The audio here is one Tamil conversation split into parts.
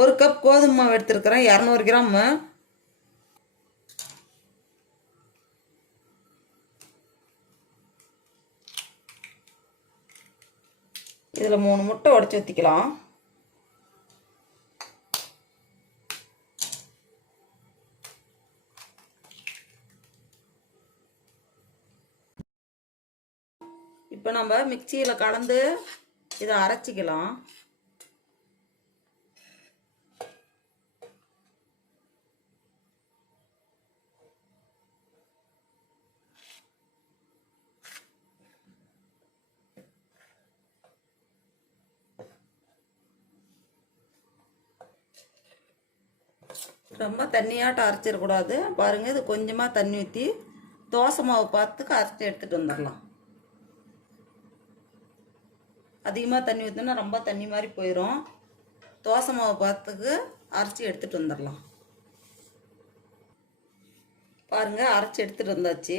ஒரு கப் கோதுமை மாவு எடுத்துருக்கிறேன். இரநூறு கிராமு. இதில் மூணு முட்டை உடச்சி ஊற்றிக்கலாம் இப்போ நம்ம மிக்சியில் கலந்து இதை அரைச்சிக்கலாம். ரொம்ப தண்ணியாட்டம் அரைச்சிடக்கூடாது பாருங்கள் இது கொஞ்சமாக தண்ணி ஊற்றி தோசை மாவு பார்த்துக்கு அரைச்சி எடுத்துகிட்டு வந்துடலாம். அதிகமாக தண்ணி ஊற்றினா ரொம்ப தண்ணி மாதிரி போயிடும் தோசை மாவு பார்த்துக்கு அரைச்சி எடுத்துகிட்டு வந்துடலாம். பாருங்கள் அரைச்சி எடுத்துகிட்டு வந்தாச்சு.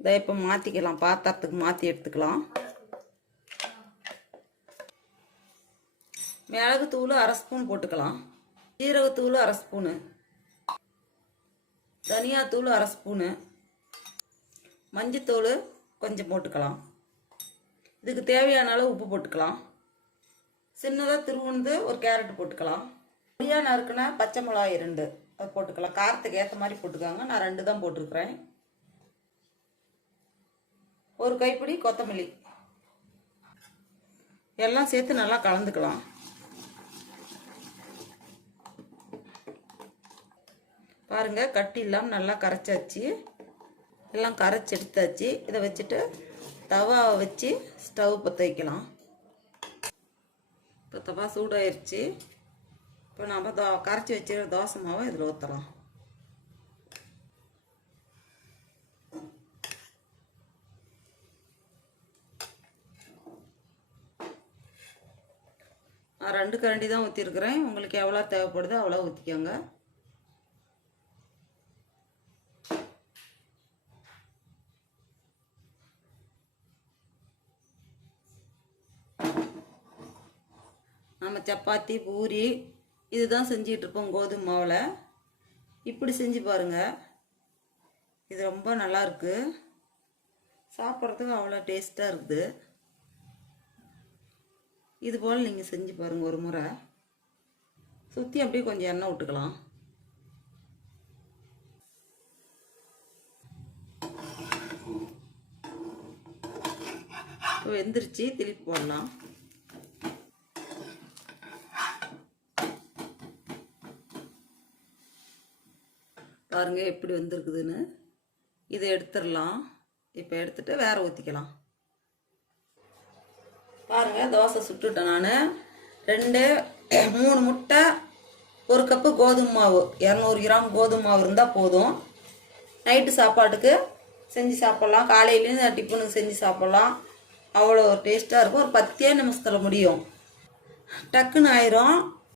இதை இப்போ மாற்றிக்கலாம் பாத்திரத்துக்கு மாற்றி எடுத்துக்கலாம். மிளகுத்தூள் அரை ஸ்பூன் போட்டுக்கலாம். ஜீரகத்தூள் அரை ஸ்பூனு. தனியாத்தூள் அரை ஸ்பூனு. மஞ்சத்தூள் கொஞ்சம் போட்டுக்கலாம். இதுக்கு தேவையான அளவு உப்பு போட்டுக்கலாம். சின்னதாக திருவுந்து ஒரு கேரட் போட்டுக்கலாம். பொடியாக நறுக்குனா பச்சை மிளகாய் ரெண்டு அது போட்டுக்கலாம். காரத்துக்கு ஏற்ற மாதிரி போட்டுக்காங்க. நான் ரெண்டு தான் போட்டிருக்கிறேன். ஒரு கைப்பிடி கொத்தமல்லி. எல்லாம் சேர்த்து நல்லா கலந்துக்கலாம். பாருங்கள் கட்டி இல்லாமல் நல்லா கரைச்சாச்சு. எல்லாம் கரைச்சி எடுத்தாச்சு. இதை வச்சுட்டு தவாவை வச்சு ஸ்டவ் பற்ற வைக்கலாம். இப்போ தவா சூடாயிருச்சு. இப்போ நம்ம தோ கரைச்சி வச்சுக்கிற தோசை மாவை இதில் ஊற்றலாம் நான் ரெண்டு கரண்டி தான் ஊற்றிருக்கிறேன் உங்களுக்கு எவ்வளோ தேவைப்படுதோ அவ்வளோ ஊற்றிக்கோங்க நம்ம சப்பாத்தி பூரி இதுதான் செஞ்சிகிட்ருப்போம் இருப்போம் கோதுமை மாவில். இப்படி செஞ்சு பாருங்கள் இது ரொம்ப நல்லாயிருக்கு சாப்பிட்றதுக்கு அவ்வளோ டேஸ்ட்டாக இருக்குது. இது போல் நீங்கள் செஞ்சு பாருங்கள் ஒரு முறை. சுற்றி அப்படியே கொஞ்சம் எண்ணெய் விட்டுக்கலாம். வெந்துருச்சு திருப்பி போடலாம். பாருங்க எப்படி வந்திருக்குதுன்னு. இதை எடுத்துடலாம். இப்போ எடுத்துகிட்டு வேற ஊற்றிக்கலாம் பாருங்கள் தோசை சுட்டுட்டேன் நான். ரெண்டு மூணு முட்டை ஒரு கப்பு கோதுமை மாவு. இரநூறு கிராம் கோதுமை மாவு இருந்தால் போதும். நைட்டு சாப்பாட்டுக்கு செஞ்சு சாப்பிட்லாம். காலையிலேயும் டிஃபனுக்கு செஞ்சு சாப்பிட்லாம். அவ்வளோ டேஸ்ட்டாக இருக்கும். ஒரு பத்தே நிமிஷத்தில் முடியும். டக்குன்னு ஆயிரும்.